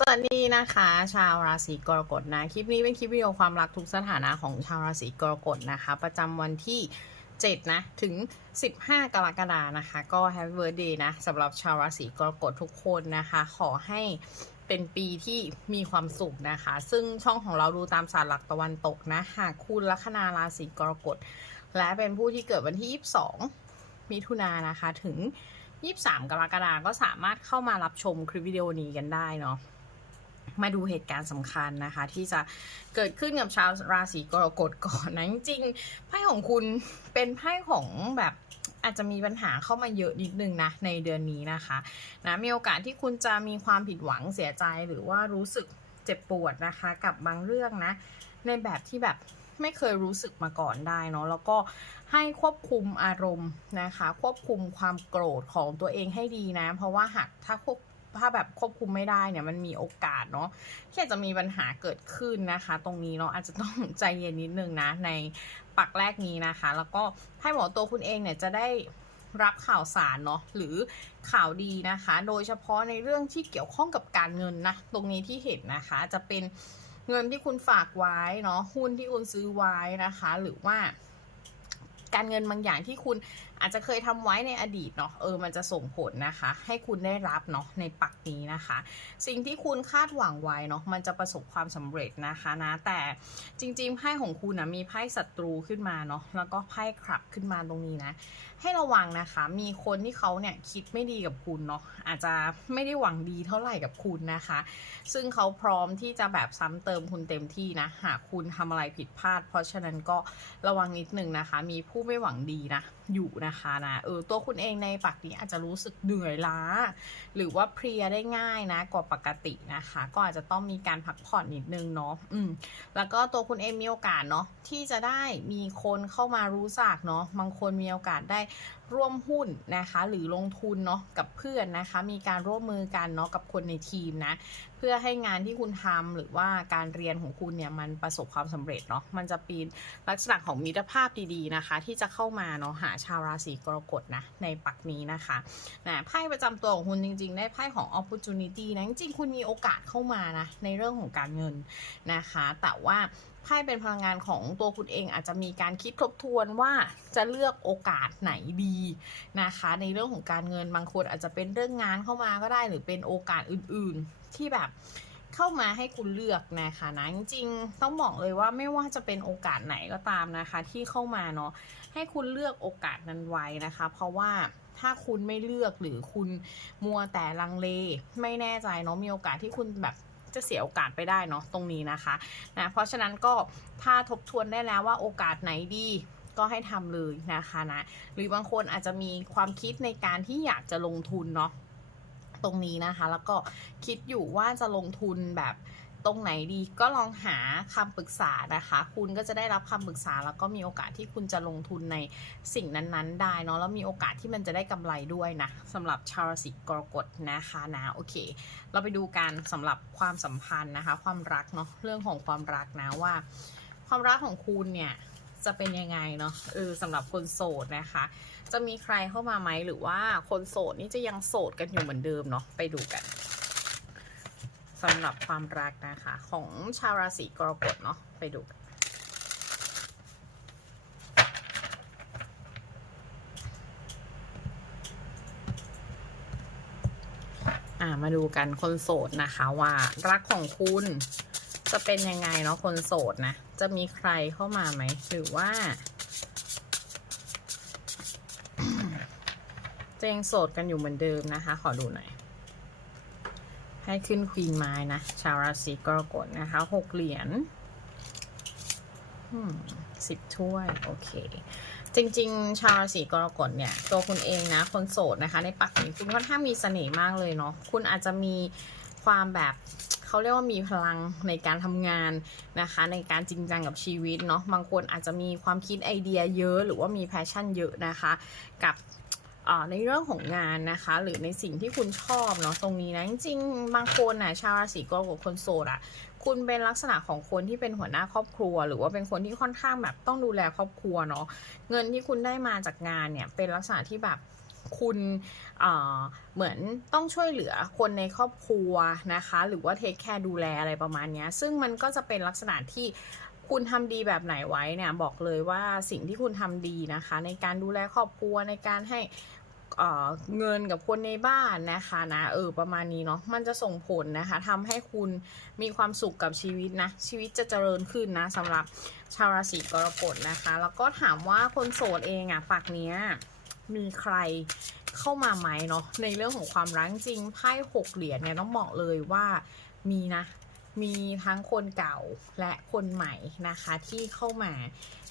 สวัสดีนะคะ ชาวราศีกรกฎนะ คลิปนี้เป็นคลิปวิดีโอความรักทุกสถานะของชาวราศีกรกฎนะคะ ประจำวันที่ 7 นะ ถึง 15 กรกฎานะคะ ก็ Happy Birthday นะสำหรับชาวราศีกรกฎทุกคนนะคะ ขอให้เป็นปีที่มีความสุขนะคะ ซึ่งช่องของเราดูตามศาสตร์หลักตะวันตกนะ หากคุณลัคนาราศีกรกฎ และเป็นผู้ที่เกิดวันที่ 22 มิถุนายนนะคะ ถึง 23 กรกฎาก็สามารถเข้ามารับชมคลิปวิดีโอนี้กันได้เนาะ มาดูเหตุการณ์สำคัญนะคะ ที่จะเกิดขึ้นกับชาวราศีกรกฎก่อนนะจริงไพ่ของคุณเป็นไพ่ของแบบอาจจะมีปัญหาเข้ามาเยอะนิดนึงนะในเดือนนี้นะคะนะมีโอกาสที่คุณจะมีความผิดหวังเสียใจหรือว่ารู้สึกเจ็บปวดนะคะกับบางเรื่องนะ ในแบบที่แบบไม่เคยรู้สึกมาก่อนได้เนาะแล้วก็ให้ควบคุมอารมณ์นะคะ ควบคุมความโกรธของตัวเองให้ดีนะ เพราะว่าหากถ้าควบ ถ้าแบบควบคุมไม่ได้เนี่ยมันมีโอกาสเนาะที่จะมีปัญหาเกิดขึ้นนะคะ ตรงนี้เนาะอาจจะต้องใจเย็นนิดนึงนะในปักแรกนี้นะคะ แล้วก็ให้หมอตัวคุณเองเนี่ยจะได้รับข่าวสารเนาะหรือข่าวดีนะคะ โดยเฉพาะในเรื่องที่เกี่ยวข้องกับการเงินนะตรงนี้ที่เห็นนะคะจะเป็นเงินที่คุณฝากไว้เนาะหุ้นที่คุณซื้อไว้นะคะ หรือว่าการเงินบางอย่างที่คุณอาจจะเคยทำไว้ในอดีตเนาะเออมันจะส่งผลนะคะ ให้คุณได้รับเนาะในปักนี้นะคะ สิ่งที่คุณคาดหวังไว้เนาะมันจะประสบความสำเร็จนะคะนะ แต่จริงๆไพ่ของคุณนะมีไพ่ศัตรูขึ้นมาเนาะแล้วก็ไพ่ขับขึ้นมาตรงนี้นะ ให้ระวังนะคะ มีคนที่เขาเนี่ยคิดไม่ดีกับคุณเนาะอาจจะไม่ได้หวังดีเท่าไหร่กับคุณนะคะ ซึ่งเขาพร้อมที่จะแบบซ้ำเติมคุณเต็มที่นะหากคุณทำอะไรผิดพลาด เพราะฉะนั้นก็ระวังนิดนึงนะคะ มีผู้ไม่หวังดีนะ อยู่นะคะนะเออตัวคุณเองในปักนี้อาจจะรู้สึกเหนื่อยล้า หรือว่าเพลียได้ง่ายนะกว่าปกตินะคะ ก็อาจจะต้องมีการพักผ่อนนิดนึงเนาะอืมแล้วก็ตัวคุณเองมีโอกาสเนาะที่จะได้มีคนเข้ามารู้จักเนาะบางคนมีโอกาสได้ ร่วมหุ้นนะคะ หรือลงทุนเนาะกับเพื่อนนะคะ มีการร่วมมือกันเนาะกับคนในทีมนะ เพื่อให้งานที่คุณทำหรือว่าการเรียนของคุณเนี่ยมันประสบความสำเร็จเนาะมันจะเป็นลักษณะของมิตรภาพดีๆนะคะ ที่จะเข้ามาเนาะหาชาวราศีกรกฎนะในปักนี้นะคะนะไพ่ประจำตัวของคุณจริง ๆ ได้ไพ่ของ opportunity นะจริงๆคุณมีโอกาสเข้ามานะในเรื่องของการเงินนะคะ แต่ว่า ไพ่เป็นพลังงานของตัวคุณเองอาจจะมีการคิดทบทวนว่าจะเลือกโอกาสไหนดีนะคะ ในเรื่องของการเงินบางคนอาจจะเป็นเรื่องงานเข้ามาก็ได้หรือเป็นโอกาสอื่นๆ ที่แบบเข้ามาให้คุณเลือกนะคะนะจริงๆต้องบอกเลยว่าไม่ว่าจะเป็นโอกาสไหนก็ตามนะคะ ที่เข้ามาเนาะให้คุณเลือกโอกาสนั้นไว้นะคะ เพราะว่าถ้าคุณไม่เลือกหรือคุณมัวแต่ลังเล ไม่แน่ใจเนาะมีโอกาสที่คุณแบบ จะเสียโอกาสไปได้เนาะตรงนี้นะคะนะเพราะฉะนั้นก็ถ้าทบทวนได้แล้วว่าโอกาสไหนดีก็ให้ทำเลยนะคะนะหรือบางคนอาจจะมีความคิดในการที่อยากจะลงทุนเนาะตรงนี้นะคะ แล้วก็คิดอยู่ว่าจะลงทุนแบบ ตรงไหนดีก็ลองหาคำปรึกษานะคะ คุณก็จะได้รับคำปรึกษา แล้วก็มีโอกาสที่คุณจะลงทุนในสิ่งนั้นๆ ได้เนาะแล้วมีโอกาสที่มันจะได้กำไรด้วยนะสำหรับชาวราศีกรกฎนะคะนะโอเค เราไปดูกันสำหรับความสัมพันธ์นะคะ ความรักเนาะเรื่องของความรักนะว่า ความรักของคุณเนี่ยจะเป็นยังไงเนาะเออสำหรับคนโสดนะคะ จะมีใครเข้ามาไหมหรือว่าคนโสดนี่จะยังโสดกันอยู่เหมือนเดิมเนาะไปดูกัน สำหรับความรักนะคะ ของชาวราศีกรกฎเนาะไปดูอ่ามาดูกันคนโสดนะคะว่า รักของคุณจะเป็นยังไงเนาะคนโสดนะ จะมีใครเข้ามาไหม หรือว่า จะยังโสดกันอยู่เหมือนเดิมนะคะ ขอดูหน่อย ให้ขึ้นควีนไม้นะ ชาวราศีกรกฎนะคะหกเหรียญสิบถ้วย โอเค จริง ๆ ชาวราศีกรกฎเนี่ย ตัวคุณเองนะ คนโสดนะคะ ในปักนี้คุณค่อนข้างมีเสน่ห์มากเลยเนาะคุณอาจจะมีความแบบเขาเรียกว่ามีพลังในการทำงานนะคะ ในการจริงจังกับชีวิตเนาะบางคนอาจจะมีความคิดไอเดียเยอะ หรือว่ามีแพชชั่นเยอะนะคะ กับ ในเรื่องของงานนะคะ หรือในสิ่งที่คุณชอบเนาะตรงนี้นะจริงๆบางคนนะชาวราศีกรกฎคนโสดอะคุณเป็นลักษณะของคนที่เป็นหัวหน้าครอบครัว หรือว่าเป็นคนที่ค่อนข้างแบบต้องดูแลครอบครัวเนาะเงินที่คุณได้มาจากงานเนี่ยเป็นลักษณะที่แบบคุณเเหมือนต้องช่วยเหลือคนในครอบครัวนะคะ หรือว่าเทคแคร์ดูแลอะไรประมาณนี้ซึ่งมันก็จะเป็นลักษณะที่คุณทำดีแบบไหนไว้เนี่ยบอกเลยว่าสิ่งที่คุณทำดีนะคะ ในการดูแลครอบครัวในการให้ เเงินกับคนในบ้านนะคะนะเออประมาณนี้เนาะมันจะส่งผลนะคะทำให้คุณมีความสุขกับชีวิตนะ ชีวิตจะเจริญขึ้นนะสำหรับชาวราศีกรกฎนะคะ แล้วก็ถามว่าคนโสดเองอะ่ะฝักเนี้ยมีใครเข้ามาไหมเนาะในเรื่องของความรักจริงไพ่หกเหรียญเนี่ยต้องบอกเลยว่ามีนะมีทั้งคนเก่าและคนใหม่นะคะที่เข้ามา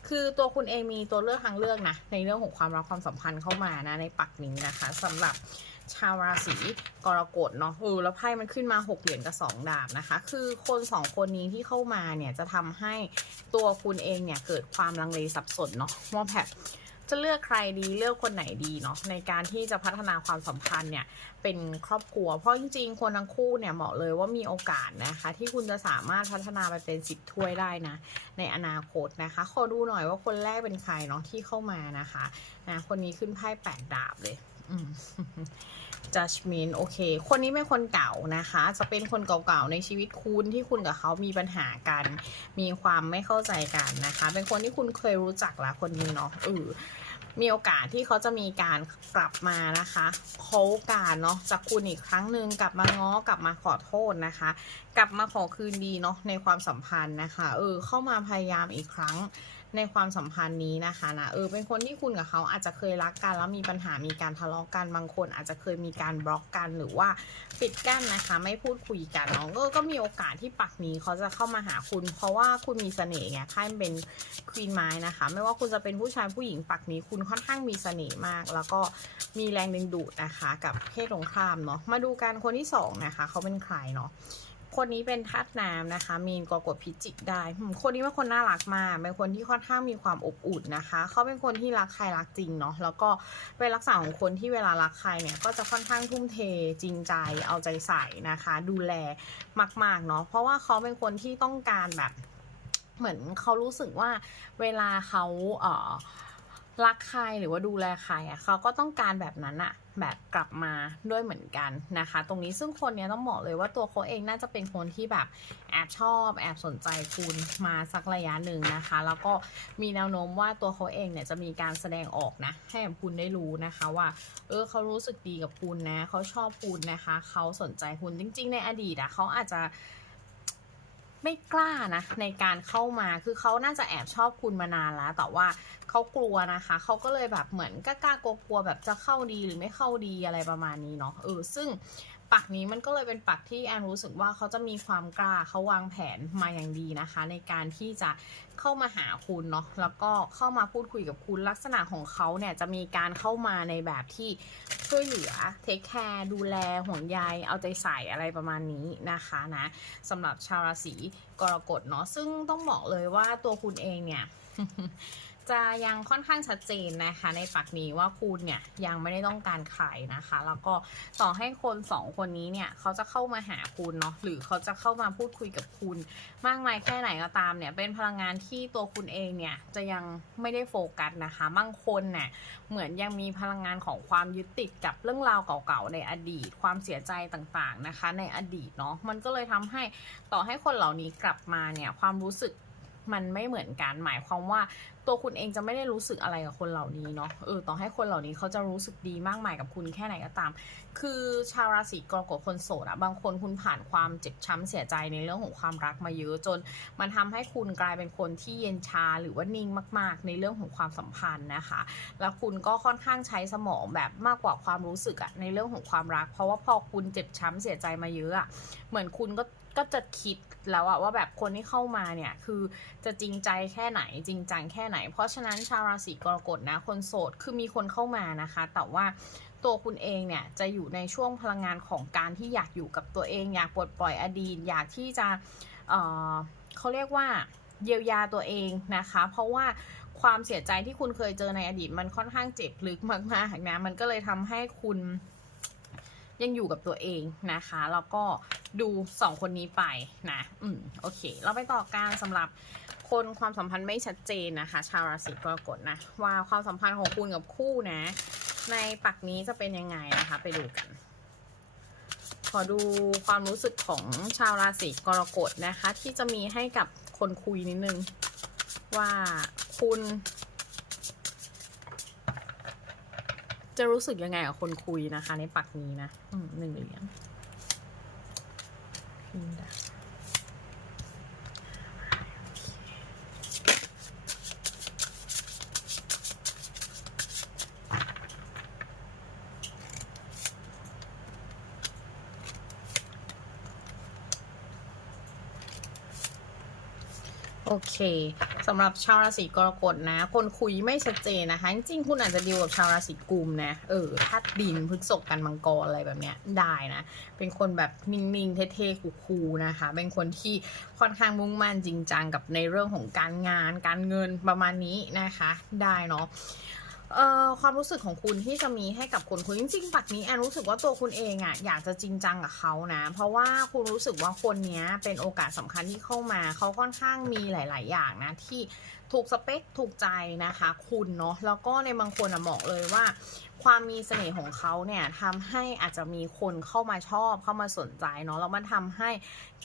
คือตัวคุณเองมีตัวเลือกทางเลือกนะในเรื่องของความรักความสัมพันธ์เข้ามานะในปักนี้นะคะสำหรับชาวราศีกรกฎเนาะเออแล้วไพ่มันขึ้นมา 6 เหรียญกับ 2 ดาบนะคะ คือคนสองคนนี้ที่เข้ามาเนี่ยจะทำให้ตัวคุณเองเนี่ยเกิดความลังเลสับสนเนาะว่าแบบ จะเลือกใครดีเลือกคนไหนดีเนาะในการที่จะพัฒนาความสัมพันธ์เนี่ยเป็นครอบครัว เพราะจริงๆ คนทั้งคู่เนี่ยเหมาะเลยว่ามีโอกาสนะคะ ที่คุณจะสามารถพัฒนาไปเป็นสิบถ้วยได้นะ ในอนาคตนะคะ ขอดูหน่อยว่าคนแรกเป็นใครเนาะที่เข้ามานะคะนะคนนี้ขึ้นไพ่แปดดาบเลย อืม judgment โอเค คนนี้เป็นคนเก่านะคะ จะเป็นคนเก่าๆ ในชีวิตคุณที่คุณกับเขามีปัญหากัน มีความไม่เข้าใจกันนะคะ เป็นคนที่คุณเคยรู้จักแล้วคนนี้เนาะเออมีโอกาสที่เขาจะมีการกลับมานะคะเขาการเนาะจากคุณอีกครั้งหนึ่งกลับมาง้อกลับมาขอโทษนะคะ กลับมาขอคืนดีเนาะในความสัมพันธ์นะคะ เออเข้ามาพยายามอีกครั้ง ในความสัมพันธ์นี้นะคะนะเออเป็นคนที่คุณกับเขาอาจจะเคยรักกันแล้วมีปัญหามีการทะเลาะกันบางคน อาจจะเคยมีการบล็อกกันหรือว่าปิดกั้นนะคะ ไม่พูดคุยกันเนาะก็ก็มีโอกาสที่ปักนี้เขาจะเข้ามาหาคุณ เพราะว่าคุณมีเสน่ห์ไงค่ายเป็นควีนไม้นะคะ ไม่ว่าคุณจะเป็นผู้ชายผู้หญิงปักนี้คุณค่อนข้างมีเสน่ห์มาก แล้วก็มีแรงดึงดูดนะคะ กับเพศตรงข้ามเนาะมาดูกันคนที่สองนะคะเขาเป็นใครเนาะ คนนี้เป็นธาตุน้ำนะคะ มีนกกฎพิจิกได้ คนนี้เป็นคนน่ารักมาก เป็นคนที่ค่อนข้างมีความอบอุ่นนะคะ เขาเป็นคนที่รักใครรักจริงเนาะ แล้วก็เป็นลักษณะของคนที่เวลารักใครเนี่ยก็จะค่อนข้างทุ่มเทจริงใจ เอาใจใส่นะคะ ดูแลมากๆเนาะ เพราะว่าเขาเป็นคนที่ต้องการแบบ เหมือนเขารู้สึกว่าเวลาเขาเอ่อรักใครหรือว่าดูแลใครอะเขาก็ต้องการแบบนั้นอะ แบบกลับมาด้วยเหมือนกันนะคะ ตรงนี้ซึ่งคนนี้ต้องบอกเลยว่าตัวเขาเองน่าจะเป็นคนที่แบบแอบชอบ แอบสนใจคุณมาสักระยะหนึ่งนะคะ แล้วก็มีแนวโน้มว่าตัวเขาเองเนี่ยจะมีการแสดงออกนะให้กับคุณได้รู้นะคะว่า เออเขารู้สึกดีกับคุณนะเขาชอบคุณนะคะเขาสนใจคุณจริง ๆ ในอดีตอะเขาอาจจะ ไม่กล้านะในการเข้ามาคือเขาน่าจะแอบชอบคุณมานานแล้ว แต่ว่าเขากลัวนะคะเขาก็เลยแบบเหมือนกล้ากลัวแบบจะเข้าดีหรือไม่เข้าดีอะไรประมาณนี้เนาะเออซึ่ง ปักนี้มันก็เลยเป็นปักที่แอนรู้สึกว่าเขาจะมีความกล้าเขาวางแผนมาอย่างดีนะคะ ในการที่จะเข้ามาหาคุณเนาะแล้วก็เข้ามาพูดคุยกับคุณลักษณะของเขาเนี่ยจะมีการเข้ามาในแบบที่ช่วยเหลือเทคแคร์ดูแลห่วงใยเอาใจใส่อะไรประมาณนี้นะคะนะสำหรับชาวราศีกรกฎเนาะซึ่งต้องบอกเลยว่าตัวคุณเองเนี่ย จะยังค่อนข้างชัดเจนนะคะ ในปักนี้ว่าคุณเนี่ยยังไม่ได้ต้องการใครนะคะ แล้วก็ต่อให้คนสองคนนี้เนี่ยเขาจะเข้ามาหาคุณเนาะหรือเขาจะเข้ามาพูดคุยกับคุณ มากมายแค่ไหนก็ตามเนี่ยเป็นพลังงานที่ตัวคุณเองเนี่ยจะยังไม่ได้โฟกัสนะคะบางคนเนี่ยเหมือนยังมีพลังงานของความยึดติดกับเรื่องราวเก่าๆในอดีต ความเสียใจต่างๆนะคะ ในอดีตเนาะมันก็เลยทำให้ต่อให้คนเหล่านี้กลับมาเนี่ยความรู้สึก มันไม่เหมือนกันหมายความว่าตัวคุณเองจะไม่ได้รู้สึกอะไรกับคนเหล่านี้เนาะเออต่อให้คนเหล่านี้เขาจะรู้สึกดีมากมายกับคุณแค่ไหนก็ตาม คือชาวราศีกรกฎคนโสดอะบางคนคุณผ่านความเจ็บช้ำเสียใจในเรื่องของความรักมาเยอะจน มันทำให้คุณกลายเป็นคนที่เย็นชาหรือว่านิ่งมาก ๆ ในเรื่องของความสัมพันธ์นะคะ แล้วคุณก็ค่อนข้างใช้สมองแบบมากกว่าความรู้สึกอะในเรื่องของความรัก เพราะว่าพอคุณเจ็บช้ำเสียใจมาเยอะอะเหมือนคุณก็ ก็จะคิดแล้วอะว่าแบบคนที่เข้ามาเนี่ย คือจะจริงใจแค่ไหนจริงจังแค่ไหน เพราะฉะนั้นชาวราศีกรกฎนะคนโสดคือมีคนเข้ามานะคะ แต่ว่าตัวคุณเองเนี่ยจะอยู่ในช่วงพลังงานของการที่อยากอยู่กับตัวเอง อยากปลดปล่อยอดีต อยากที่จะเเขาเรียกว่าเยียวยาตัวเองนะคะ เพราะว่าความเสียใจที่คุณเคยเจอในอดีตมันค่อนข้างเจ็บลึกมากๆนะมันก็เลยทำให้คุณ ยังอยู่กับตัวเองนะคะแล้วก็ดูสองคนนี้ไปนะอืมโอเค เราไปต่อการสำหรับคนความสัมพันธ์ไม่ชัดเจนนะคะ ชาวราศีกรกฎนะว่าความสัมพันธ์ของคุณกับคู่นะ ในปักนี้จะเป็นยังไงนะคะ ไปดูกัน ขอดูความรู้สึกของชาวราศีกรกฎนะคะ ที่จะมีให้กับคนคุยนิดนึง ว่าคุณ จะรู้สึกยังไงกับคนคุยนะคะ ในปักนี้นะหนึ่งเหรียญพิมดา โอเคสำหรับชาวราศีกรกฎนะ คนคุยไม่ชัดเจนนะคะ จริงๆคุณอาจจะดีลกับชาวราศีกุมนะเออธาตุดินพฤษภกันมังกรอะไรแบบเนี้ยได้นะ เป็นคนแบบนิ่งๆเท่ๆคูลๆนะคะ เป็นคนที่ค่อนข้างมุ่งมั่นจริงจังกับในเรื่องของการงาน การเงินประมาณนี้นะคะ ได้เนาะ เอ่อความรู้สึกของคุณที่จะมีให้กับคนคุยจริงๆปักนี้แอนรู้สึกว่าตัวคุณเองอะอยากจะจริงจังกับเขานะ เพราะว่าคุณรู้สึกว่าคนนี้เป็นโอกาสสำคัญที่เข้ามาเขาค่อนข้างมีหลาย ๆ อย่างนะที่ถูกสเปคถูกใจนะคะ คุณเนาะแล้วก็ในบางคนอะบอกเลยว่า ความมีเสน่ห์ของเขาเนี่ยทำให้อาจจะมีคนเข้ามาชอบเข้ามาสนใจเนาะแล้วมันทำให้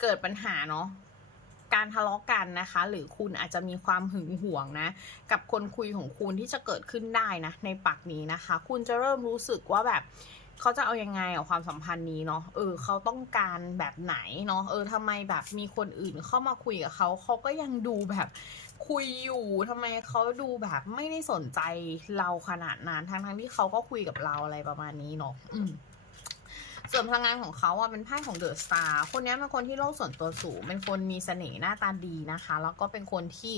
เกิดปัญหาเนาะ การทะเลาะกันนะคะ หรือคุณอาจจะมีความหึงหวงนะ กับคนคุยของคุณที่จะเกิดขึ้นได้นะ ในปักนี้นะคะ คุณจะเริ่มรู้สึกว่าแบบเขาจะเอายังไงกับความสัมพันธ์นี้เนาะ เออ เขาต้องการแบบไหนเนาะ เออทำไมแบบมีคนอื่นเข้ามาคุยกับเขา เขาก็ยังดูแบบคุยอยู่ทำไมเขาดูแบบไม่ได้สนใจเราขนาดนั้นทั้งทั้งๆที่เขาก็คุยกับเราอะไรประมาณนี้เนาะ อืม ส่วนพลังงานของเขาอะเป็นไพ่ของเดอะสตาร์คนนี้เป็นคนที่โลกส่วนตัวสูง เป็นคนมีเสน่ห์หน้าตาดีนะคะ แล้วก็เป็นคนที่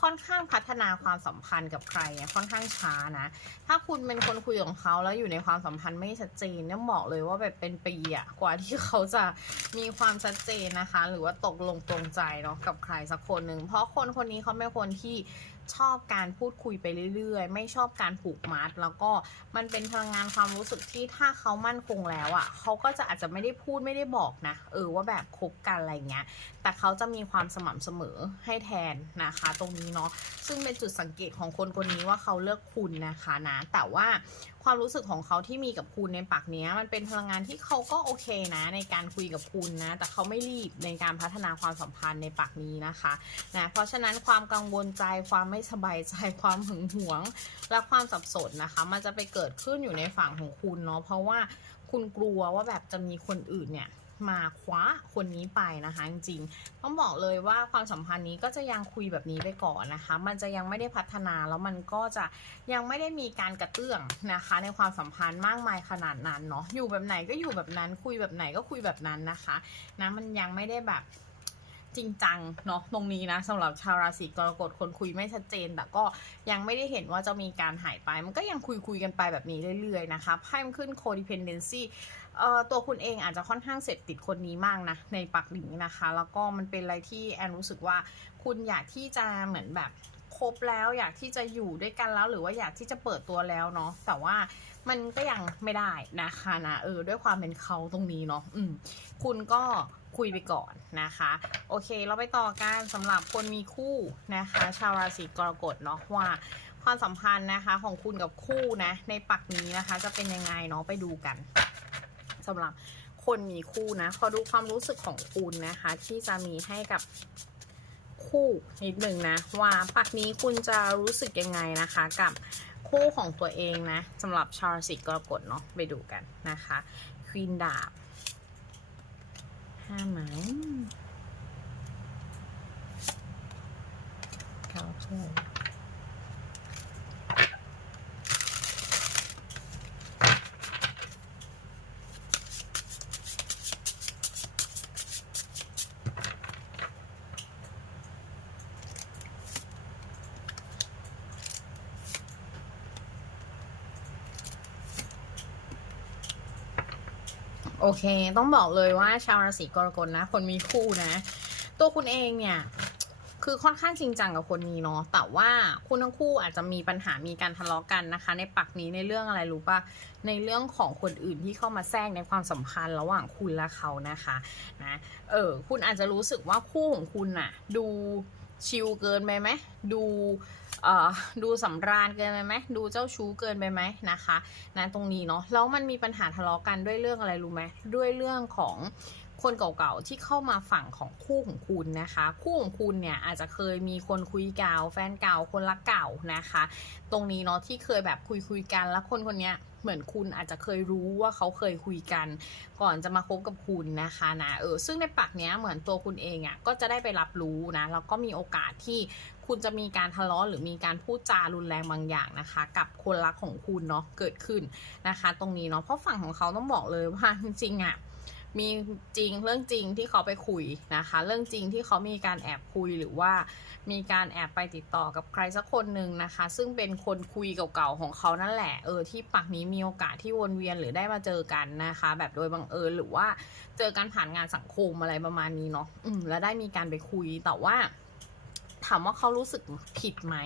ค่อนข้างพัฒนาความสัมพันธ์กับใครอะค่อนข้างช้านะ ถ้าคุณเป็นคนคุยของเขาแล้วอยู่ในความสัมพันธ์ไม่ชัดเจนต้องบอกเลยว่าแบบเป็นปีอะกว่าที่เขาจะมีความชัดเจนนะคะ หรือว่าตกลงตรงใจเนาะกับใครสักคนหนึ่งเพราะคนคนนี้เขาเป็นคนที่ ชอบการพูดคุยไปเรื่อยๆ ไม่ชอบการผูกมัด แล้วก็มันเป็นพลังงานความรู้สึกที่ถ้าเขามั่นคงแล้วอะ่ะเขาก็จะอาจจะไม่ได้พูดไม่ได้บอกนะ เออว่าแบบคบกันอะไรเงี้ย แต่เขาจะมีความสม่ำเสมอให้แทนนะคะ ตรงนี้เนาะซึ่งเป็นจุดสังเกตของคนคนนี้ว่าเขาเลือกคุณนะคะนะ แต่ว่าความรู้สึกของเขาที่มีกับคุณในปากนี้มันเป็นพลังงานที่เขาก็โอเคนะ ในการคุยกับคุณนะ แต่เขาไม่รีบในการพัฒนาความสัมพันธ์ในปากนี้นะคะนะเพราะฉะนั้นความกังวลใจความไม่สบายใจความหึงหวง และความสับสนนะคะ มันจะไปเกิดขึ้นอยู่ในฝั่งของคุณเนาะเพราะว่าคุณกลัวว่าแบบจะมีคนอื่นเนี่ย มาคว้าคนนี้ไปนะคะจริงๆต้องบอกเลยว่าความสัมพันธ์นี้ก็จะยังคุยแบบนี้ไปก่อนนะคะ มันจะยังไม่ได้พัฒนาแล้วมันก็จะยังไม่ได้มีการกระเตื้องนะคะ ในความสัมพันธ์มากมายขนาดนั้นเนาะอยู่แบบไหนก็อยู่แบบนั้น คุยแบบไหนก็คุยแบบนั้นนะคะนะมันยังไม่ได้แบบจริงจังเนาะตรงนี้นะสำหรับชาวราศีกรกฎคนคุยไม่ชัดเจน แต่ก็ยังไม่ได้เห็นว่าจะมีการหายไป มันก็ยังคุยคุยกันไปแบบนี้เรื่อยๆนะคะไพ่มันขึ้น codependency ตัวคุณเองอาจจะค่อนข้างเสพติดคนนี้มากนะในปักนี้นะคะ แล้วก็มันเป็นอะไรที่แอนรู้สึกว่าคุณอยากที่จะเหมือนแบบคบแล้วอยากที่จะอยู่ด้วยกันแล้วหรือว่าอยากที่จะเปิดตัวแล้วเนาะแต่ว่ามันก็ยังไม่ได้นะคะนะเออด้วยความเป็นเขาตรงนี้เนาะอืมคุณก็คุยไปก่อนนะคะ โอเคเราไปต่อกันสำหรับคนมีคู่นะคะ ชาวราศีกรกฎเนาะว่าความสัมพันธ์นะคะของคุณกับคู่นะในปักนี้นะคะ จะเป็นยังไงเนาะไปดูกัน สำหรับคนมีคู่นะ ขอดูความรู้สึกของคุณนะคะ ที่จะมีให้กับคู่นิดหนึ่งนะว่าปักนี้คุณจะรู้สึกยังไงนะคะ กับคู่ของตัวเองนะสำหรับชาวราศีกรกฎเนาะไปดูกันนะคะควีนดาบห้าไม้เก้าถ้วย โอเค ต้องบอกเลยว่าชาวราศีกรกฎนะ คนมีคู่นะ ตัวคุณเองเนี่ยคือค่อนข้างจริงจังกับคนนี้เนาะ แต่ว่าคุณทั้งคู่อาจจะมีปัญหา มีการทะเลาะกันนะคะ ในปักนี้ในเรื่องอะไรรู้ปะในเรื่องของคนอื่นที่เข้ามาแทรกในความสัมพันธ์ระหว่างคุณและเขานะคะ นะ เออ คุณอาจจะรู้สึกว่าคู่ของคุณน่ะ ดู ชิลเกินไปไหมดูอ่อดูสำราญเกินไปไหมดูเจ้าชู้เกินไปไหมนะคะนะตรงนี้เนาะแล้วมันมีปัญหาทะเลาะกันด้วยเรื่องอะไรรู้ไหมด้วยเรื่องของคนเก่าๆที่เข้ามาฝั่งของคู่ของคุณนะคะ คู่ของคุณเนี่ยอาจจะเคยมีคนคุยเก่าแฟนเก่าคนรักเก่านะคะ ตรงนี้เนาะที่เคยแบบคุยคุยกันแล้วคนคนเนี้ย เหมือนคุณอาจจะเคยรู้ว่าเขาเคยคุยกัน ก่อนจะมาคบกับคุณนะคะนะเออซึ่งในปากเนี้ยเหมือนตัวคุณเองอะ่ะก็จะได้ไปรับรู้นะแล้วก็มีโอกาสที่คุณจะมีการทะเลาะหรือมีการพูดจารุนแรงบางอย่างนะคะ กับคนรักของคุณเนาะเกิดขึ้นนะคะ ตรงนี้เนาะเพราะฝั่งของเขาต้องบอกเลยว่าจริงๆอะ่ะ มีจริงเรื่องจริงที่เขาไปคุยนะคะ เรื่องจริงที่เขามีการแอบคุยหรือว่ามีการแอบไปติดต่อกับใครสักคนหนึ่งนะคะ ซึ่งเป็นคนคุยเก่าๆของเขานั่นแหละเออที่ปักนี้มีโอกาสที่วนเวียนหรือได้มาเจอกันนะคะ แบบโดยบังเอิญหรือว่าเจอกันผ่านงานสังคมอะไรประมาณนี้เนาะอืมแล้วได้มีการไปคุยแต่ว่า ถามว่าเขารู้สึกผิดไหม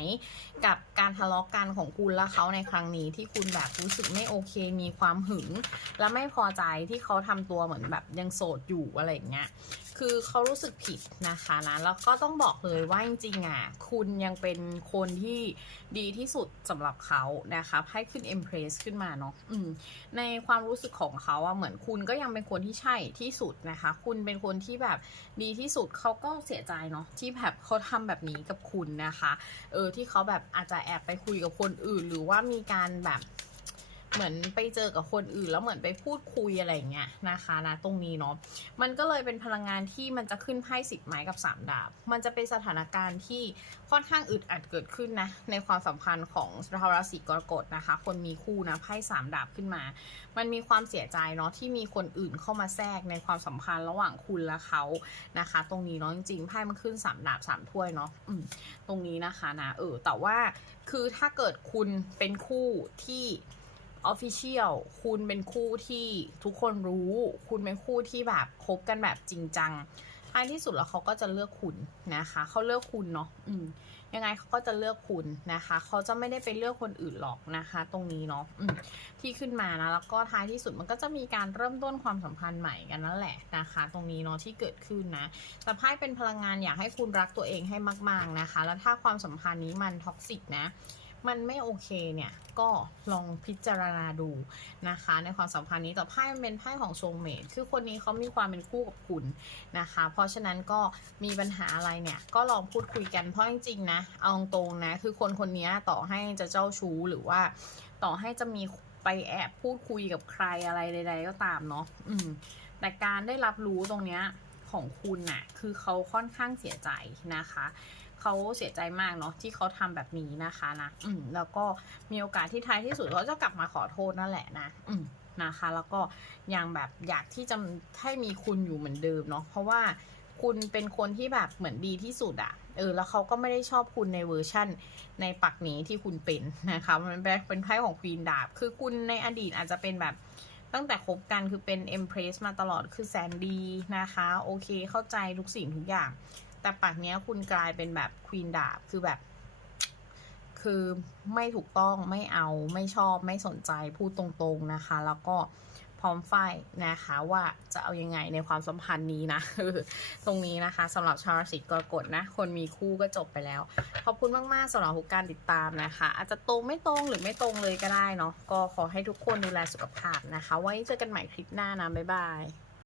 กับการทะเลาะกันของคุณและเขาในครั้งนี้ที่คุณแบบรู้สึกไม่โอเค มีความหึง และไม่พอใจที่เขาทำตัวเหมือนแบบยังโสดอยู่อะไรอย่างเงี้ย คือเขารู้สึกผิดนะคะนะแล้วก็ต้องบอกเลยว่าจริงๆอะคุณยังเป็นคนที่ดีที่สุดสำหรับเขานะคะให้ขึ้น Empress ขึ้นมาเนาะอืมในความรู้สึกของเขาอะเหมือนคุณก็ยังเป็นคนที่ใช่ที่สุดนะคะ คุณเป็นคนที่แบบดีที่สุดเขาก็เสียใจเนาะที่แบบเขาทำแบบนี้กับคุณนะคะ เออที่เขาแบบอาจจะแอบไปคุยกับคนอื่น หรือว่ามีการแบบ เหมือนไปเจอกับคนอื่น แล้วเหมือนไปพูดคุยอะไรอย่างเงี้ยนะคะนะตรงนี้เนาะมันก็เลยเป็นพลังงานที่มันจะขึ้นไพ่สิบไม้กับสามดาบ มันจะเป็นสถานการณ์ที่ค่อนข้างอึดอัดเกิดขึ้นนะในความสัมพันธ์ของชาวราศีกรกฎนะคะ คนมีคู่นะไพ่สามดาบขึ้นมา มันมีความเสียใจเนาะที่มีคนอื่นเข้ามาแทรกในความสัมพันธ์ระหว่างคุณและเขานะคะ ตรงนี้เนาะจริงๆไพ่มันขึ้นสามดาบสามถ้วยเนาะตรงนี้นะคะนะเออแต่ว่าคือถ้าเกิดคุณเป็นคู่ที่ ออฟฟิเชียลคุณเป็นคู่ที่ทุกคนรู้ คุณเป็นคู่ที่แบบคบกันแบบจริงจังท้ายที่สุดแล้วเขาก็จะเลือกคุณนะคะ เขาเลือกคุณเนาะอืมยังไงเขาก็จะเลือกคุณนะคะ เขาจะไม่ได้ไปเลือกคนอื่นหรอกนะคะ ตรงนี้เนาะอืมที่ขึ้นมานะ แล้วก็ท้ายที่สุดมันก็จะมีการเริ่มต้นความสัมพันธ์ใหม่กันนั่นแหละนะคะ ตรงนี้เนาะที่เกิดขึ้นนะแต่ไพ่เป็นพลังงานอยากให้คุณรักตัวเองให้มาก ๆนะคะ แล้วถ้าความสัมพันธ์นี้มันท็อกซิกนะ มันไม่โอเคเนี่ยก็ลองพิจารณาดูนะคะ ในความสัมพันธ์นี้แต่ไพ่มันเป็นไพ่ของโซลเมตคือคนนี้เขามีความเป็นคู่กับคุณนะคะ เพราะฉะนั้นก็มีปัญหาอะไรเนี่ยก็ลองพูดคุยกันเพราะจริงๆนะเอาตรงๆนะคือคนคนนี้ต่อให้จะเจ้าชู้หรือว่าต่อให้จะมีไปแอบพูดคุยกับใครอะไรใด ๆ ก็ตามเนาะอืมแต่การได้รับรู้ตรงเนี้ยของคุณน่ะคือเขาค่อนข้างเสียใจนะคะ เขาเสียใจมากเนาะที่เขาทำแบบนี้นะคะนะอืมแล้วก็มีโอกาสที่ท้ายที่สุดเขาจะกลับมาขอโทษนั่นแหละนะ อืมนะคะ แล้วก็ยังแบบอยากที่จะให้มีคุณอยู่เหมือนเดิมเนาะเพราะว่าคุณเป็นคนที่แบบเหมือนดีที่สุดอะเออ แล้วเขาก็ไม่ได้ชอบคุณในเวอร์ชั่นในปักนี้ที่คุณเป็นนะคะ มันเป็นเป็นไพ่ของควีนดาบ คือคุณในอดีตอาจจะเป็นแบบตั้งแต่คบกันคือเป็น Empress มาตลอดคือแสนดีนะคะ โอเคเข้าใจทุกสิ่งทุกอย่าง แต่ปากเนี้ยคุณกลายเป็นแบบควีนดาบคือแบบ คือไม่ถูกต้องไม่เอาไม่ชอบไม่สนใจพูดตรงๆนะคะ แล้วก็พร้อมไฟท์นะคะว่าจะเอายังไงในความสัมพันธ์นี้นะตรงนี้นะคะสำหรับชาวราศีกรกฎนะ คนมีคู่ก็จบไปแล้ว ขอบคุณมาก ๆสำหรับทุกการติดตามนะคะ อาจจะตรงไม่ตรงหรือไม่ตรงเลยก็ได้เนาะก็ขอให้ทุกคนดูแลสุขภาพนะคะ ไว้เจอกันใหม่คลิปหน้านะ บ๊ายบาย